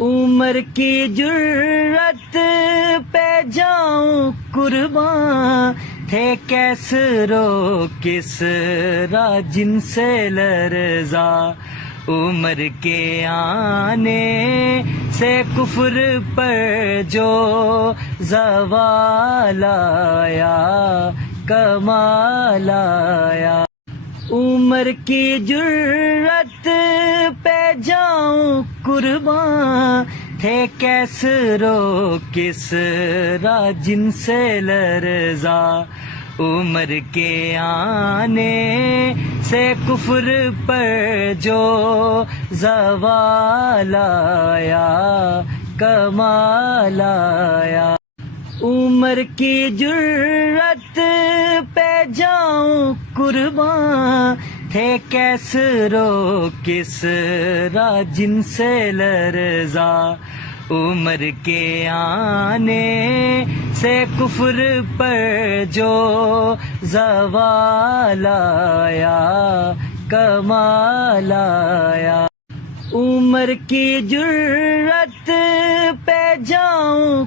عمر کی جرت پہ جاؤں قرباں، تھے کیسرو کسریٰ جن سے لرزا، عمر کے آنے سے کفر پر جو زوال آیا کمال آیا۔ عمر کی جرت پہ جاؤں قرباں، تھے کیسرو کسریٰ جن سے لرزا، عمر کے آنے سے کفر پر جو زوال آیا کمال آیا۔ عمر کی جرت پہ جاؤں قرباں، تھے کیسرو کسریٰ جن سے لرزا، عمر کے آنے سے کفر پر جو زوال آیا کمال آیا۔ عمر کی جرت پہ جاؤں